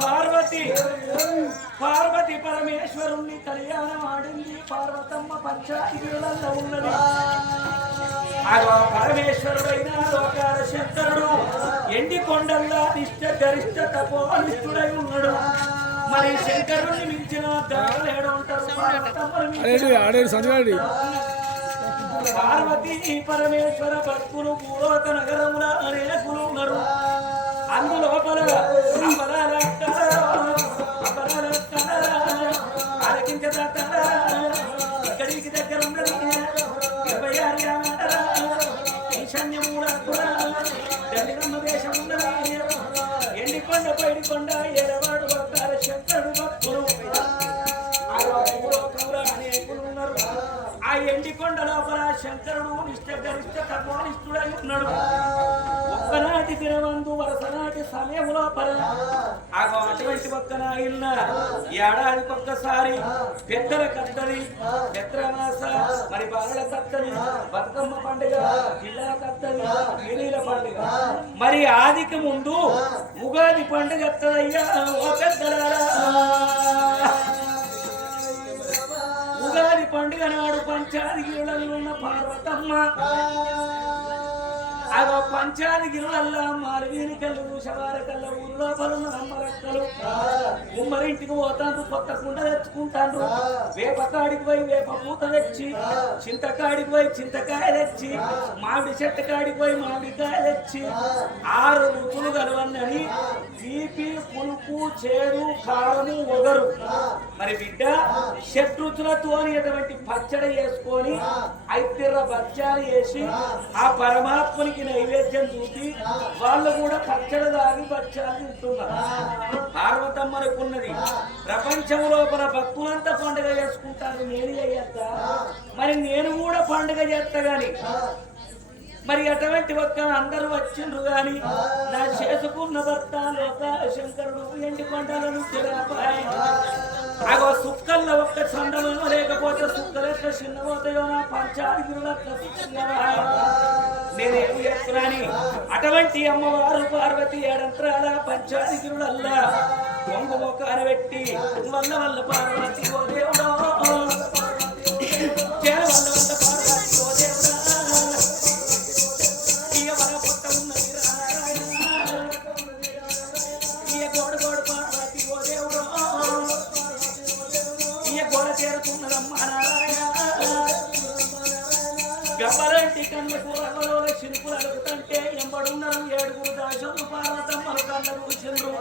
పార్వతి పార్వతి పరమేశ్వరుణ్ణి కళ్యాణం ఆడింది పార్వతమ్మ పంచాయతీలలో ఉన్నది. పరమేశ్వరుడైన లోకాల శంకరుడు ఎండి కొండల్లా నిష్ట గరిష్ట తపోనిష్ఠుడై ఉన్నాడు. మరి శంకరుణ్ణి మించిన ఉంటారు? సంజగాడి పార్వతీ పరమేశ్వర భక్తులు భూలోక నగరముల అనేకులు ఉన్నారు. అందులోపల గరిష్ట కర్మానిష్ఠుడై ఉన్నాడు. ఒక్కనాటి దినమందు వరసనాటి సమయంలో పర ఆ అటువంటి పక్కన ఇల్ల. ఏడాది ఒక్కసారి పెద్దల కత్తది మాస మరి బాలల కత్తది బతుకమ్మ పండుగ పిల్లల కత్తది గిరిల పండుగ. మరి ఆదికి ముందు ఉగాది పండుగ ఎత్తదయ్యా ఓ పెద్దలారా. పండుగ నాడు పంచాది ఉన్న పార్వతమ్మ. అగో పంచాదిగిరులల్లా మారువీని కళ్ళు శవార కళ్ళ ఊళ్ళో పలున్న అమ్మరక్కలు ఉమ్మరింటికి పోతాండ్రు కొత్త కుండ తెచ్చుకుంటాండ్రు. వేప కాడికి పోయి వేప పూత తెచ్చి చింతకాడికి పోయి చింతకాయ తెచ్చి మామిడి చెట్టు కాడికి పోయి మామిడికాయ తెచ్చి ఆరు రుచులు కలవన్నని తీపి పులుపు చేదు కారము ఒగరు. మరి బిడ్డ షట్రుచులతో అటువంటి పచ్చడి వేసుకొని ఐతిర్ర బచ్చాలు వేసి ఆ పరమాత్మనికి నైవేద్యం చూసి వాళ్ళు కూడా పచ్చడి దాగి పచ్చడి తింటున్నారు. పార్వతమ్మలకు ఉన్నది ప్రపంచం లోపల భక్తులంతా పండుగ చేసుకుంటారు. నేను చేస్తా. మరి నేను కూడా పండుగ చేస్తా గాని మరి అటువంటి ఒక్క అందరూ వచ్చిండ్రు గాని నా చేసుకున్న భర్త లోక శంకరుడు ఎండి కొండలను చిరాపాయ అగో సుక్కల్లో ఒక్క చందమో లేకపోతే సుక్కలెక్క చిన్నపోతాయో నా పంచాదిగురులక్క నేనేం చేస్తున్నాని? అటువంటి అమ్మవారు పార్వతి ఏడంత్రాల పంచాదిగురులల్లా దొంగ మొక్కను పెట్టి వల్ల వల్ల పార్వతి ఓ దేవుడో. వల్ల వల్ల కత్తి కన్ను రగలోల చినుకులు అలుగుతుంటే ఎంబడున్నారు ఏడుగురు దాశలు పార్వతమ్మలు కళ్ళకు కూర్చుండ్రు.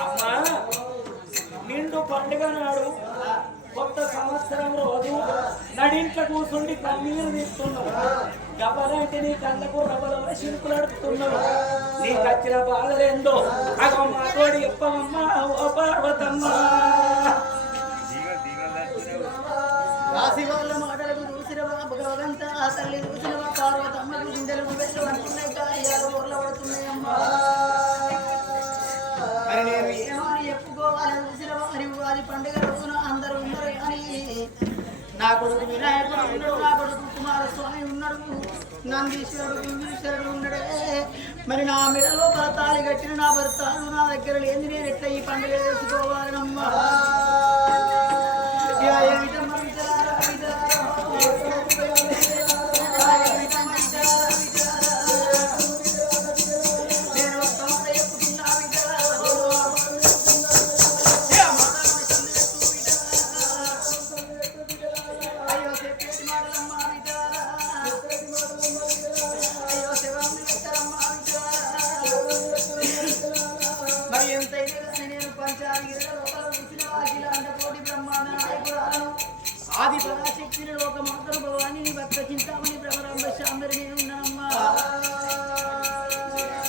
అమ్మా నిండు పండుగ నాడు కొత్త సంవత్సరం రోజు నడింట్ల కూర్చుండి కన్నీరు తీస్తున్నావు. గబలంటే నీ కళ్ళకు రబల చిరుకులాడుతున్నావు నీకు వచ్చిన బాధలేందో అగో మా తోడి చెప్పమమ్మా ఓ పార్వతమ్మ. రాసి వాళ్ళ మాటలకు చూసినవా భగవంతా తల్లి చూసినవా పార్వతమ్మ గుండెలు పెట్టు అనుకున్నాయి నా కొడుకు వినాయకుడు ఉన్నాడు నా కొడుకు కుమారస్వామి ఉన్నాడు నందీశ్వరుడు విందీశ్వరుడు ఉన్నాడే. మరి నా మెడలో భర్తాలు కట్టిన నా భర్తాలు నా దగ్గర లేని నేను ఎట్లా ఈ పండుగ చేసుకోవాలనమ్మా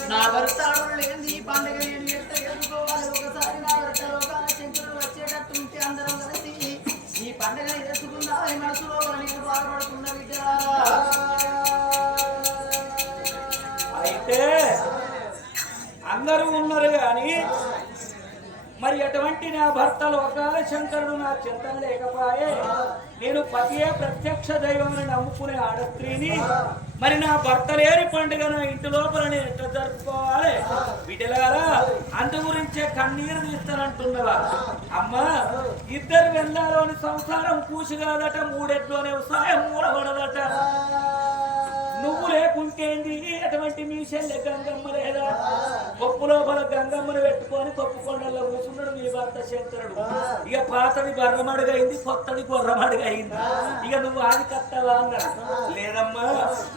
నా భర్త లేని ఈ పండుగ నేను ఎంత ఎదుర్కోవాలి ఒకసారి నా భర్త లోకాల శంకరుడు వచ్చేటట్టు ఉంటే అందరం కలిసి ఈ పండుగని ఎత్తుకుందా ఈ మనసులో నేను బాధపడుతున్న బిడ్డ అయితే అందరూ ఉన్నారు కానీ మరి ఎటువంటి నా భర్త లోకాల శంకరుడు నా చింతన లేకపోయే నేను పతియే ప్రత్యక్ష దైవం నమ్ముకునే ఆడస్త్రీని మరి నా భర్త లేని పండుగ నా ఇంటి లోపల నేను ఎట్లా జరుపుకోవాలి? బిడ్డలారా అందు గురించే కన్నీరు తీస్తానంటున్నవా? అమ్మా ఇద్దరు వెళ్ళాలోని సంసారం కూసి కాదట మూడెట్లోనే వ్యవసాయం మూడబడదట నువ్వు లేకుంటేంది? అటువంటి మీ చెల్లె గంగమ్మ లేదా? కొప్పు లోపల గంగమ్మను పెట్టుకొని కొప్పు కొండల్లో కూర్చున్నాడు మీ భర్త శంకరుడు. ఇక పాతది బర్రమడుగైంది కొత్తది గొర్రమడుగైంది ఇక నువ్వు ఆది కత్తవా అన్నాడు. లేదమ్మా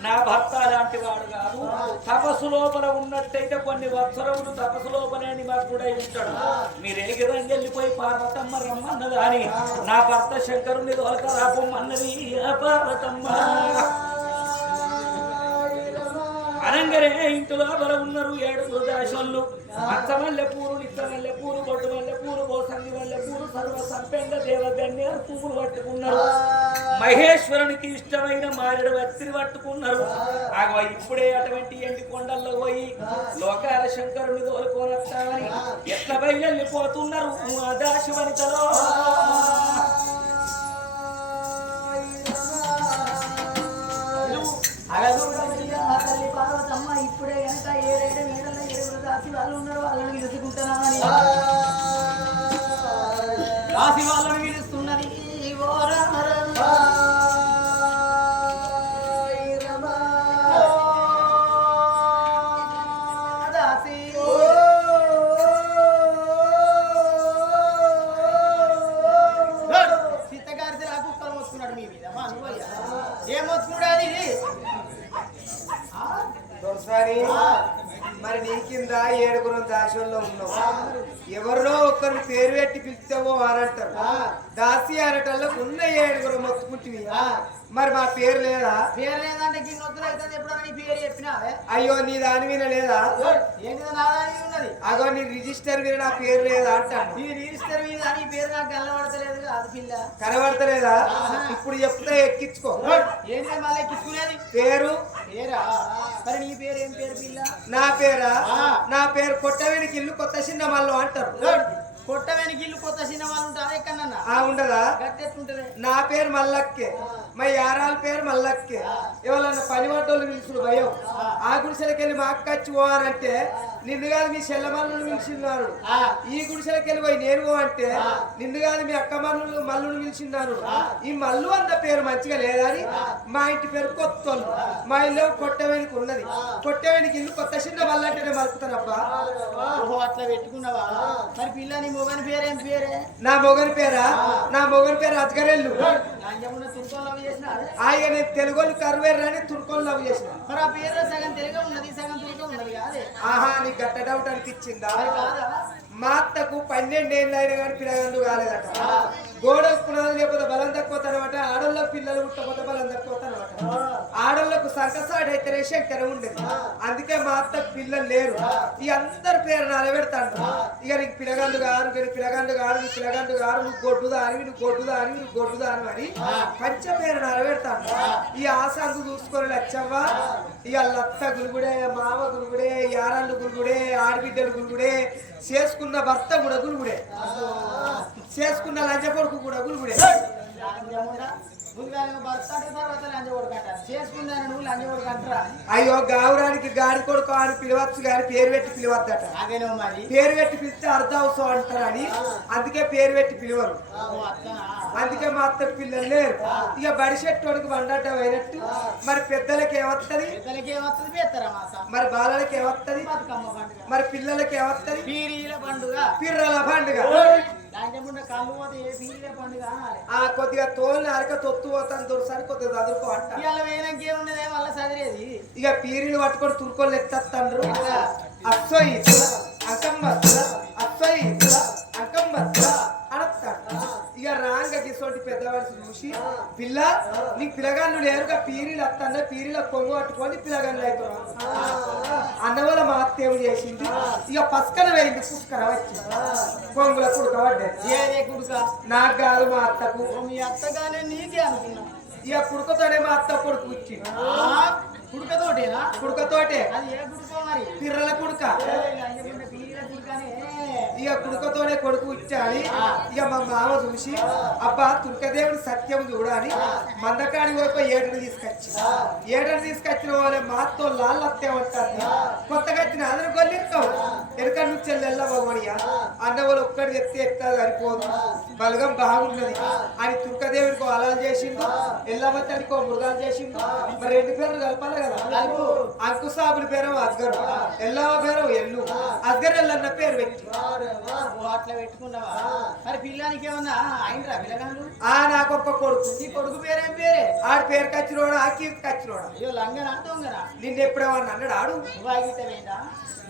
నా భర్త అలాంటి వాడు కాదు. తపస్సు లోపల ఉన్నట్టయితే కొన్ని వత్సరములు తపస్సు లోపలే నిమగ్నుడై ఉంటాడు మీరేగిరం వెళ్ళిపోయి పార్వతమ్మ రమ్మన్నది అని. నా భర్త శంకరుని దొరక రాపమ్మన్నది పార్వతమ్మ. అనంగరే ఇంటిలో లోపల ఉన్నారు ఏడుగురు దాసోళ్ళు అచ్చమల్లె పూలు నిత్తమల్లె పూలు బొట్టు మల్లె పూలు బోసంగి మల్లె పూలు సర్వ సంపెంగ దేవగన్య పువ్వులు పట్టుకున్నారు. మహేశ్వరునికి ఇష్టమైన మారెడు వత్తిరి పట్టుకున్నారు. ఆగో ఇప్పుడే అటువంటి ఎండి కొండల్లో పోయి లోకాల శంకరుని తోలుకోనొస్తామని ఎట్ల బయలుపోతున్నారు ఆ దాసి ఇప్పుడే కనుక ఏదైతే మేడల ఏడు దాసి వాళ్ళు ఉన్నారు వాళ్ళని విలుసుకుంటున్నామని దాసి వాళ్ళని ఒకసారి మరి నీ కింద ఏడుగురు దాశంలో ఉన్నావు ఎవరినో ఒకరిని పేరు పెట్టి పిలుస్తావో వారంటారు. దాసి అరటల్లో ఉన్న ఏడుగురు మొత్తుకుంటుంది మరి మా పేరు లేదా? పేరు లేదంటే గిన్నె వద్దులు అయితే ఎప్పుడన్నా నీ పేరు చెప్పినావే? అయ్యో నీ దాని మీద లేదా? ఏంటిది నాదానికి ఉన్నది? అగో నీ రిజిస్టర్ మీద నా పేరు లేదా అంటాను. నీ రిజిస్టర్ మీద నీ పేరు నాకు గల్లబడతలేదు కాదు పిల్ల. కనబడతలేదా? ఇప్పుడు చెప్తే ఎక్కించుకో. ఏంటి మళ్ళీ ఎక్కించుకునేది? పేరు? పేరా? మరి నీ పేరు ఏం పేరు పిల్ల? నా పేరా. నా పేరు కొట్టవేనికి ఇల్లు కొత్త చిన్న మల్లు అంటారు. కొట్ట వెనక ఇల్లు కొత్త సినిమాలు ఉంటారు ఎక్కడన్నా ఆ ఉండదా? నా పేరు మల్లక్కే. మా యారాల పేరు మల్లక్కే. ఎవరన్నా పని వంటలు పిలుచుడు భయం. ఆ గుడిసెలకి వెళ్ళి మా అక్క వచ్చి పో అని అంటే నిన్ను కాదు మీ చెల్లమల్లుని పిలిచిన్నారు. ఈ గుడిసెలకి వెళ్ళి పోయి నేను పో అంటే నిన్ను కాదు మీ అక్క మల్లు మల్లుని పిలిచిన్నారు. ఈ మల్లు అన్న పేరు మంచిగా లేదని మా ఇంటి పేరు కొత్తోళ్ళు. మా ఇల్లు కొట్టవేనికి ఉన్నది. కొట్టవేనికి ఇల్లు కొత్త చిన్న మల్ల అంటేనే మలుపుతానబ్బా ఓహో అట్లా పెట్టుకున్నావా? మరి పిల్ల నీ మొగని పేరేం పేరే? నా మొగని పేరా? నా మొగని పేరు అజగరెల్లు. తుర్కోలు ఆయన నేను తెలుగోళ్ళు కరువేర్రని తుర్కోళ్ళు లవ్ చేసిన మరి ఆ పేరులో సగం తెలుగు ఉన్నది సగం తుర్కం ఉన్నది కాదే? ఆహా నీకు గట్ట డౌట్ అనిపించిందా? మా అత్తకు పన్నెండేళ్ళు అయినా కానీ పిల్లగండు కాలేదట గోడ పునాదులు లేకపోతే బలం తక్కువతానమాట ఆడోళ్ళ పిల్లలు పుట్టకపోతే బలం తక్కువతానమాట ఆడోళ్ళకు సంకసాడు అయితేనే శంకరం ఉండేది అందుకే మా అత్తకు పిల్లలు లేరు. ఈ అందరి పేరు నిలబెడతాడు ఇక నీకు గారు ఇక నీకు పిల్లగండు గారు నీకు పిల్లగండు గారు నువ్వు గొడ్డుదా అని నువ్వు గొడ్డుదా అని నువ్వు గొడ్డుదా అని అని పంచ పేరు నిలబెడతాడు ఈ ఆశాంకు చూసుకొని లచ్చవ్వ ఇక లత్త గురుగుడే మామ గురుగుడే యారాళ్ళు గురుగుడే ఆడబిడ్డలు గురుగుడే చేసుకున్న భర్త కూడా గురుగుడే. చేసుకున్న లంచ కొడుకు కూడా గురుగుడే లంజ లంజ అయ్యో గావురానికి గాడి కొడుకు అని పిలవచ్చు కానీ పేరు పెట్టి పిలవద్దట. పేరు పెట్టి పిలిస్తే అర్ధ అవసరం అంటారని అందుకే పేరు పెట్టి పిలవరు. అందుకే మా అత్త పిల్లలు లేరు. ఇక బడి చెట్టుడికి వండటం అయినట్టు. మరి పెద్దలకి ఏమత్తది? మరి బాలలకి ఏమత్తది? మరి పిల్లలకి ఏమత్తది? పిర్రల పండుగ. ఆ కొద్దిగా తోలు అరక తొత్తు పోతాను దొరసారి కొద్దిగా చదువుకో అంట. ఇక పీరీలు పట్టుకొని తురుకోళ్ళు ఎత్తేస్తాండ్రు. అస్సోయి అంకమ్మ అస్సోయి అంక పిల్ల నీకు పిల్లగాళ్ళు లేరుగా పీరీలు వస్తాన్న పీరీల కొంగు పట్టుకొని పిల్లగాళ్ళు అవుతున్నా అన్న వల్ల మా అత్త ఏమి చేసింది. ఇక పక్కన వేయింది పుష్కర వచ్చి. కొంగుల కుడకబడ్డది ఏదే కుడుక? నాకు కాదు మా అత్తకు. మీ అత్తగానే నీకే అనుకున్నా. ఇక కుడుకతోనే మా అత్త కొడుకు ఇచ్చి ఆ, కుడుకతోటేనా కుడుకతోటే అది ఏ కుడుకో మరి? పిర్రల కుడుక. ఇక కుడుకతోనే కొడుకు ఇచ్చాలి ఇక మా మామ చూసి అబ్బా తుర్కదేవుడు సత్యం చూడాలి. మందకాడి వైపు ఏడుని తీసుకొచ్చి ఏడుని తీసుకొచ్చిన వాళ్ళే మాతో లాళ్ళు వస్తేమంటారు కొత్తగా వచ్చిన అందరు కొల్లిస్తావు ఎనక నుంచి వెళ్ళవమనియా అన్న వాళ్ళు ఒక్కడి ఎత్తి ఎత్తా సరిపోదు. బలగం బాగున్నది అని తుర్కదేవుడికి అలాలు చేసిండు. ఎల్లవత్తడికో మృగాలు చేసిండు. మరి రెండు పేర్లు కలపాలి కదా. కలుపు. అంకుసాబుల పేరు అస్గర్ ఎల్లవ పేరు ఎల్లు అస్గర్ ఎల్లన్న పేరు పెట్టి. అట్లా పెట్టుకున్నావా? మరి పిల్లానికి ఏమన్నా అయినరా పిల్లగాళ్ళు? ఆ నాకొక్క కొడుకు. నీ కొడుకు పేరేం పేరే? ఆడి పేరు కచ్చిరోడా ఆ కీర్తి కచ్చిరోడా? అయ్యో లంగనా దొంగనా నిన్న ఎప్పుడేమన్నా అన్నాడు ఆడు? దుబాయ్ గిట్ట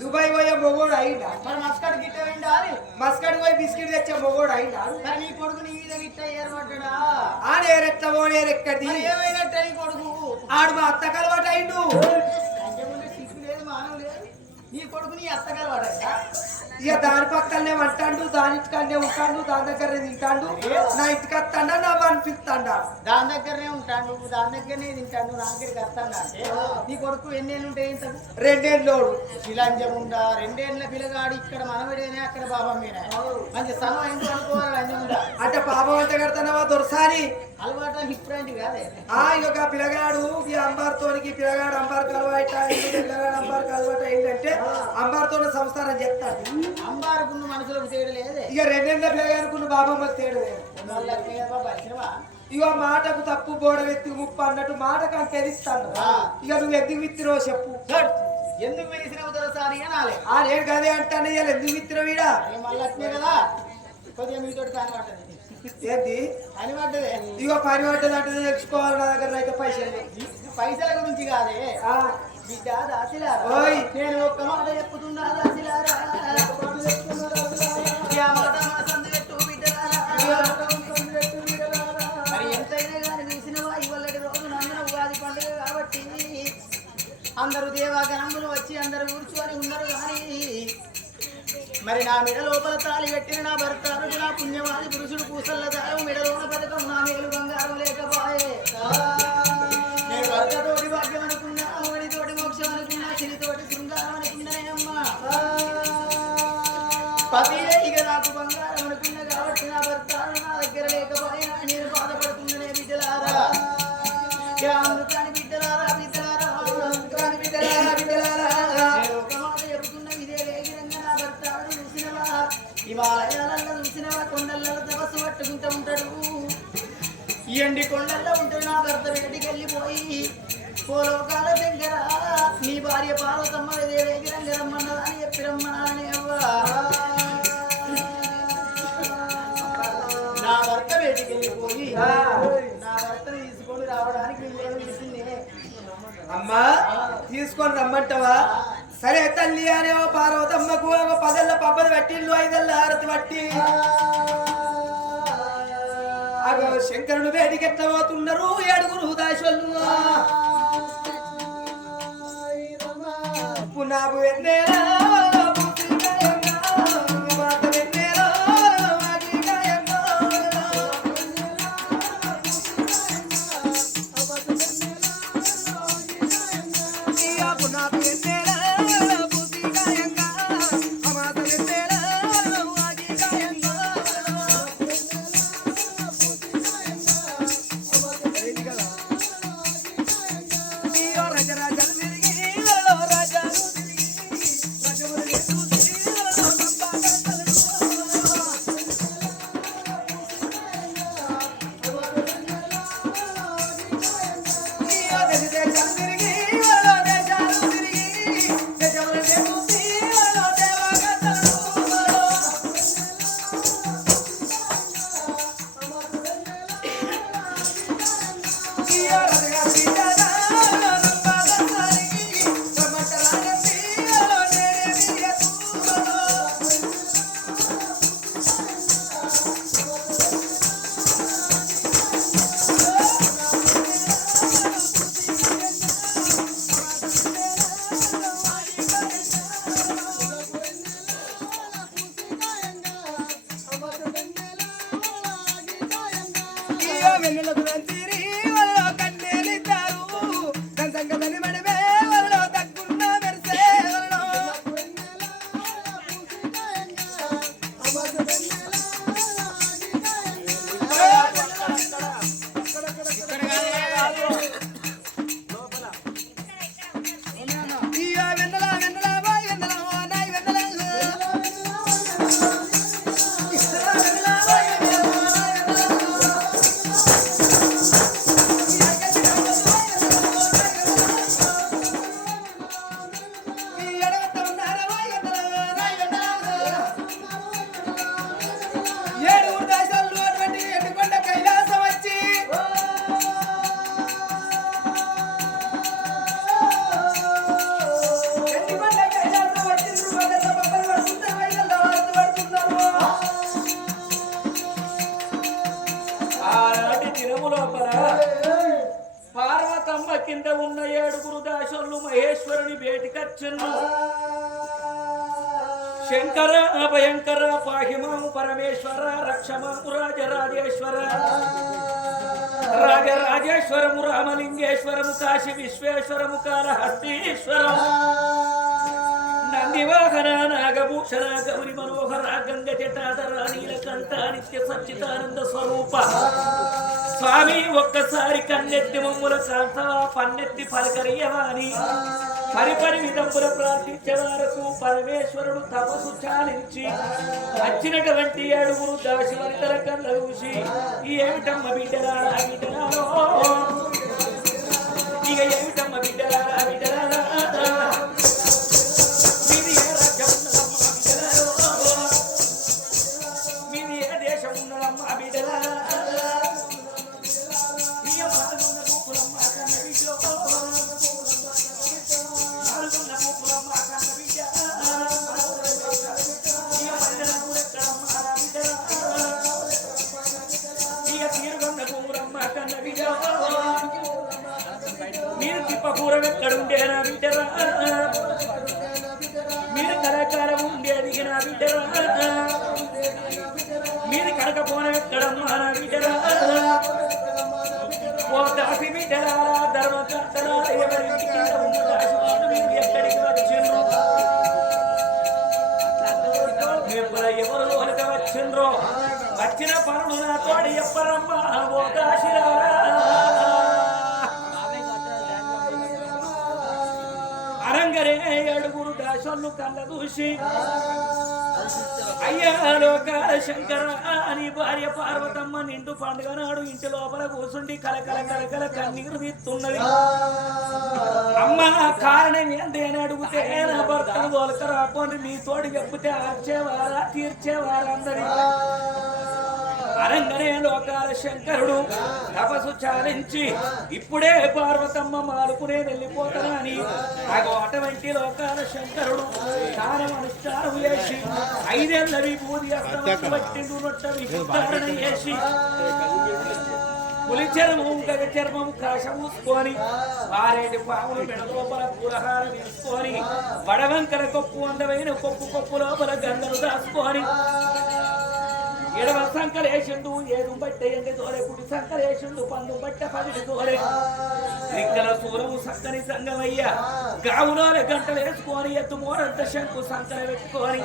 దుబాయ్ పోయే మొగోడు అయిందా మరి మస్కట్ గిట్ట అని మస్కట్ పోయి బిస్కెట్ తెచ్చే మొగోడు అయిందా మరి నీ కొడుకు నీ మీద గిట్ట ఏర్పడ్డా ఆడు ఏరెట్ల ఓడి ఏరెక్కడి మరి ఏమైనట్టే నీ కొడుకు? ఆడు మా అత్త కలవాటు అయిండు. నీ కొడుకు నీ అత్తగలవాడయ్యా ఇక దాని పక్కనే వంటాడు దాని ఇంటికనే ఉంటాడు దాని దగ్గరనే తింటాడు. నా ఇంటికి వస్తాడా నా అనిపిస్తాడా దాని దగ్గరనే ఉంటాడు నువ్వు దాని దగ్గరనే తింటాడు నా దగ్గరికి వస్తాడు? అంటే నీ కొడుకు ఎన్నేళ్ళు ఉంటాయి ఇంత రెండేళ్ళోడు. శిలాంజం ఉందా రెండేళ్ళ పిల్లగాడు ఇక్కడ మనవడేనే అక్కడ మంచి ఎందుకు అనుకోవాలి లంజం ఉందా అంటే పాపం అంటే కడతానవా దొరసారి కాదే. ఆ ఇక పిల్లగాడు ఈ అంబార్తోనికి పిల్లగాడు అంబార్ కలవాట పిల్లగాడు అంబార్ కలవాట ఏంటంటే అంబార్తో సంసారం చెప్తాడు అంబారుకున్న మనసులకు తేడా లేదే. ఇక రెండేళ్ళ పిల్లగాడుకున్న బాబమ్మ తేడు ఇక మాటకు తప్పు బోడ వెత్తి ముప్పు అన్నట్టు మాటకు అంత ఎదిస్తాను. ఆ. ఇక నువ్వు ఎందుకు విత్తిరో చెప్పు. ఎందుకు పిలిచినవు దొరసారి అనాలే ఆ నేను గదే అంటాను ఇవాళ ఎందుకు విత్తిరో వీడా మళ్ళీ కదా? కొద్దిగా మీతో ఏంది పని పడ్డదే. ఇక పని పడ్డది అంటే తెచ్చుకోవాలి నా దగ్గర అయితే పైసలు. పైసల గురించి కాదే. బిడ్డ దాసిలారా. నేను ఒక్క మాట చెప్పుతున్నా దాసిలారా? అందరూ దేవాగణములు వచ్చి అందరూ కూర్చొని ఉన్నారు కానీ మరి నా మెడ లోపల తాలి కట్టిన నా భర్త నా పుణ్యవాది పురుషుడు పూసల్ల దారం మెడలోన పథకం నా మేలు బంగారం లేకపోయే. నేను భర్తతోటి భాగ్యం అనుకున్నా తోటి మోక్షం అనుకున్నా చిరితోటి శృంగారం అనుకున్నానే అమ్మా పతియే ఎండి కొండల్లో ఉంటాడు నా భర్త వేటికి వెళ్ళిపోయి. పోలోకాల దగ్గర నీ భార్య పార్వతమ్మ ఇదే వేగిరంగా రమ్మన్నదా అని చెప్పి రమ్మనానే అవ్వా. నా భర్త వేటికి వెళ్ళిపోయి నా భర్తను తీసుకొని రావడానికి చేసింది అమ్మా తీసుకొని రమ్మంటావా? సరే తల్లి అనే ఓ పార్వతమ్మకు ఒక పదెల్ల పబ్బది పట్టిల్లు ఐదెల్ల హారతి పట్టి. అగో శంకరుడు వేడికి ఎట్లా పోతున్నారు? ఏడుగురు దాసోళ్ళు పునాబు వెన్నెలా పార్వతమ్మ కింద ఉన్న ఏడుగురు దాసులు మహేశ్వరుని భేటికచ్చును. శంకర భయంకర పాహిమాము పరమేశ్వర రక్షమాము రాజరాజేశ్వర రాజరాజేశ్వరము రామలింగేశ్వరము కాశీ విశ్వేశ్వరము కాళహస్తీశ్వరం. నందివాహన నాగభూషణ గౌరి మనోహర గంగ జటాధర నీలకంఠ నిత్య సచ్చిదానంద స్వరూప. స్వామి ఒక్కసారి కన్నెత్తి మమ్ముల శాంతవా పన్నెత్తి పలకరియవాని పరిపరి విధంపుల ప్రార్థించే వరకు పరమేశ్వరుడు తపస్సు చాలించి వచ్చినటువంటి ఏడుగురు దాసి వనితల కళ్ళ చూసి ఈ ఏమిటమ్మ బిడ్డరా బిడ్డలారో దాసి బిడ్డరా ధర్మకర్తరా ఎవరింటి కింద ఉన్న దాసివాడు మీరు ఎక్కడికి వచ్చిండ్రు ఎవరు వచ్చిండ్రో వచ్చిన పనులు నా తోడు ఎప్పరమ్మా ఓ దాసిరారా అరంగరే ఏడుగురు దాసోళ్ళు కళ్ళ దూసి అయ్యా లోకాల శంకర అని భార్య పార్వతమ్మ నిండు పండుగ నాడు ఇంటి లోపల కూర్చుండి కలకల కలకల కన్నీరు తీస్తున్నది అమ్మ కారణం ఏంటి అని అడిగితే నా భర్తను తోలక రాపోండి మీ తోడు చెప్తే ఆర్చేవారా తీర్చేవారా అందరి అరంగనే లోకాల శంకరుడు తపస్సు చాలించి ఇప్పుడే పార్వతమ్మ మారుకునే వెళ్ళిపోతానని అగో అటువంటి లోకాల శంకరుడు దానం అనుష్ఠానం చేసి ఐదేళ్ళ విభూతి పట్టిండు విభూతారణ చేసి. పులి చర్మం గగ చర్మం కాశ మూసుకొని వారేటి పాములు మెడ లోపల పూరహారం వేసుకొని వడవంకర కొప్పు అందమైన కొప్పు కొప్పు లోపల గంగను దాచుకొని ఎడవ సంకరేషుండు ఏడు బట్ట ఎండి దోరే కుడి సంకరేషుండు పండు బట్ట పదిటి దోరే. రిక్కల సూరము సక్కని సంగమయ్య. గావులోల గంటలు వేసుకొని ఎత్తు మోరంత శంకు సంకర పెట్టుకొని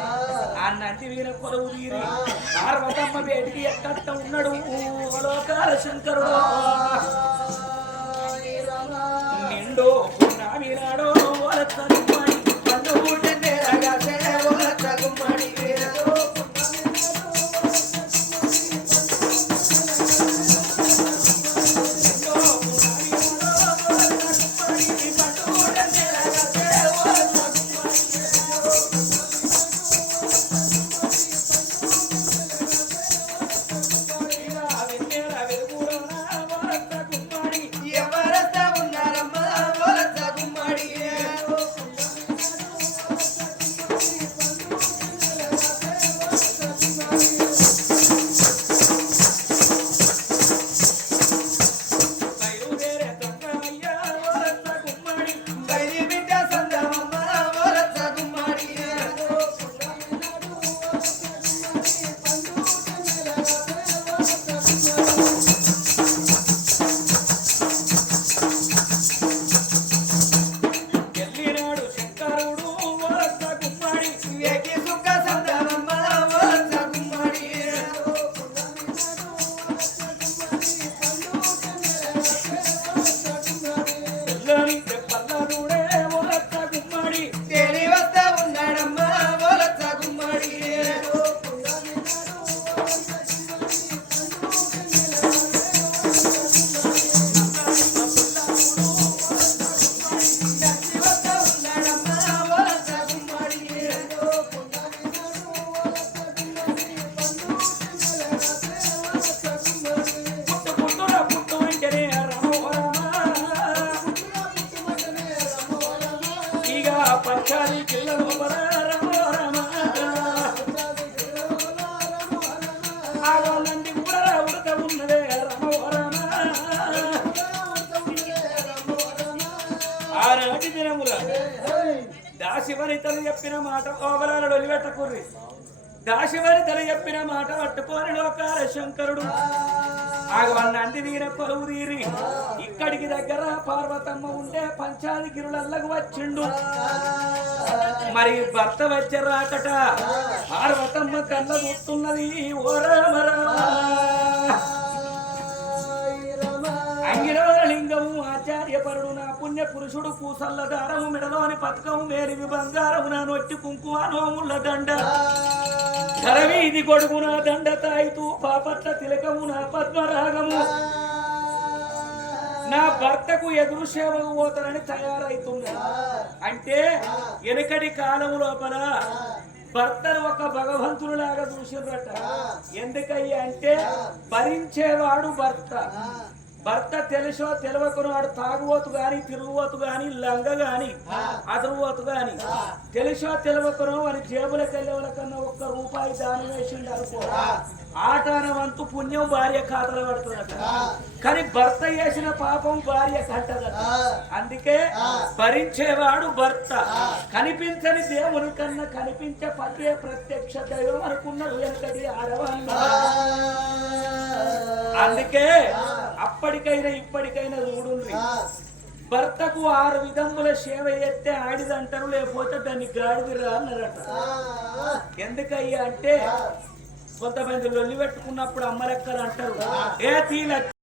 ఆ. నంది వీర కొలువు వీరి పార్వతమ్మ వేడికి ఎక్కట్ట ఉన్నాడు? లోకాల శంకరుడు. మాట చెప్పిన మాట ఓవరాలు తల చెప్పిన మాట పట్టుకోని లోకాల శంకరుడు. ఆగవన్నంటి తీర కొలువు తీరి. ఇక్కడికి దగ్గర పార్వతమ్మ ఉండే పంచాది గిరులల్లకు వచ్చిండు. మరి భర్త వచ్చే రాకట పార్వతమ్మ కళ్ళ గుర్తున్నది ఓ రామరా అంగిరవరలింగము ఆచార్యపరుడు పుణ్య పురుషుడు పూసల్ల దారము మెడలోని పథకము మేరివి బంగారము నా నొట్టి కుంకుమ నోముల దండ. ధరవీది గొడుగు నా దండ తాయితూ పాపట్ల తిలకము నా పద్మరాగము. నా భర్తకు ఎదురు సేవకు పోతారని తయారైతున్నా అంటే వెనకటి కాలం లోపల భర్తను ఒక భగవంతుడు లాగా చూసిర్రట ఎందుకయ్యా అంటే భరించేవాడు భర్త. భర్త తెలుసో తెలియకుని వాడు తాగుబోతు గాని తిరుగుబోతు గాని లంగ గాని అదురుబోతు గాని తెలుసో తెలియకునో వాని జేబులకు వెళ్ళేవాళ్ళ కన్నా ఒక్క రూపాయి దానం వేసిండు అనుకో. ఆటాన వంతు పుణ్యం భార్య ఖాతాలో పడుతుందట. కానీ భర్త చేసిన పాపం భార్య కంటదట. అందుకే భరించేవాడు భర్త. కనిపించని దేవుని కన్నా కనిపించే పతే ప్రత్యక్ష దైవం అనుకున్నాడు వెనకటి ఆడవాళ్ళు. అందుకే అప్పటికైనా ఇప్పటికైనా చూడుండ్రి. భర్తకు ఆరు విధముల సేవ చేస్తే ఆడిదంటారు లేకపోతే దాన్ని గాడిదిరా అన్నారట. ఎందుకయ్యా అంటే కొంతమంది లొల్లి పెట్టుకున్నప్పుడు అమ్మలెక్కలు అంటారు. ఏ తీల